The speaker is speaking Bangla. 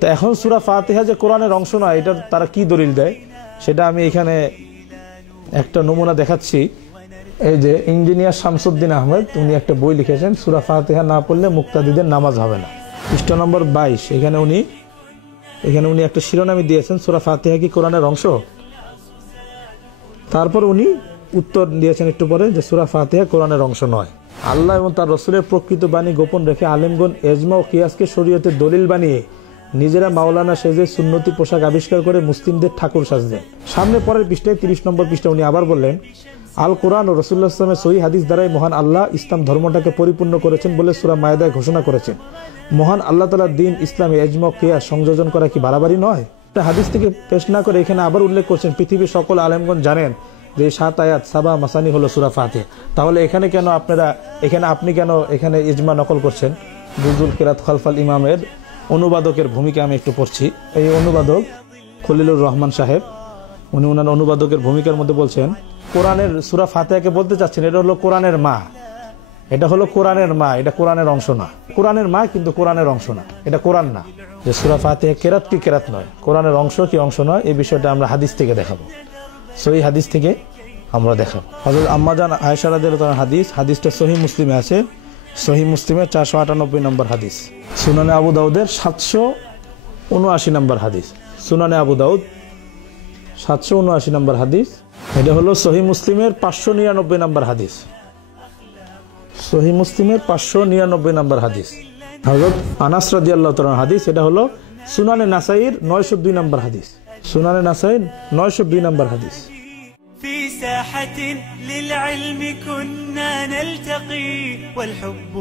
তো এখন সূরা ফাতিহা যে কোরআনের অংশ না, এটা তারা কি দলিল দেয় সেটা আমি এখানে একটা নমুনা দেখাচ্ছি। এই যে ইঞ্জিনিয়ার শামসুদ্দিন আহমেদ, উনি একটা বই লিখেছেন, সূরা ফাতিহা না পড়লে মুক্তাদিদের নামাজ হবে না। পৃষ্ঠা নম্বর 22, এখানে উনি একটা শিরোনামে দিয়েছেন, সূরা ফাতিহা কি কোরআনের অংশ? তারপর উনি উত্তর দিয়েছেন একটু পরে যে সূরা ফাতিহা কোরআনের অংশ নয়। আল্লাহ এবং তার রাসূলের প্রকৃত বাণী গোপন রেখে আলেমগণ ইজমা ও কিয়াসকে শরীয়তের দলিল বানিয়ে নিজেরা মাওলানা সেজে সুন্নতি পোশাক আবিষ্কার করে মুসলিমদের ঠাকুর সাজলেন। সামনে পরের পৃষ্ঠায় 30 নম্বর পৃষ্ঠা উনি আবার বললেন, আল কোরআন ও রাসূলুল্লাহ সাল্লাল্লাহু আলাইহি ওয়াসাল্লামের সহিহ হাদিস দ্বারাই মহান আল্লাহ ইসলাম ধর্মটাকে পরিপূর্ণ করেছেন বলে সূরা মায়েদায় ঘোষণা করেছেন। মহান আল্লাহ তাআলার দ্বীন ইসলামে ইজমা ও কিয়াস সংযোজন করা কি বাড়াবাড়ি নয়? হাদিস থেকে পেশ না করে এখানে আবার উল্লেখ করছেন, পৃথিবীর সকল আলেমগণ জানেন যে 7 আয়াত সাবা মাসানি হলো সূরা ফাতিহা। তাহলে এখানে কেন আপনি কেন এখানে ইজমা নকল করছেন? বুজুল কিরাত খালফাল ইমামের অনুবাদকের ভূমিকা আমি একটু পড়ছি। এই অনুবাদক খলিলুর রহমান সাহেব, উনি ওনার অনুবাদকের ভূমিকার মধ্যে বলছেন, কোরআনের সূরা ফাতিহাকে বলতে চাচ্ছেন এটা হলো কোরআনের মা, এটা হলো কোরআনের মা, এটা কোরআনের অংশ না। কোরআনের মা কিন্তু কোরআনের অংশ না, এটা কোরআন না। যে সূরা ফাতিহা কেরাত কি কেরাত নয়, কোরআনের অংশ কি অংশ নয়, এই বিষয়টা আমরা হাদিস থেকে দেখাবো, সহিহ হাদিস থেকে আমরা দেখাবো। হযরত আম্মা জান আয়েশা রাদিয়াল্লাহু তাআলা হাদিসটা সহিহ মুসলিমে আছে, সহিহ মুসলিমের 498 নম্বর হাদিস, সুনানে আবু দাউদের 779 নম্বর হাদিস, সুনানে আবু দাউদ 779 নম্বর হাদিস। এটা হলো সহিহ মুসলিমের 599 নম্বর হাদিস, সহিহ মুসলিমের 599 নম্বর হাদিস। হযরত আনাস রাদিয়াল্লাহু তাআলা হাদিস, এটা হলো সুনানে নাসাইর 902 নম্বর হাদিস, সুনানে নাসাইর 902 নম্বর হাদিস। في ساحة للعلم كنا نلتقي والحب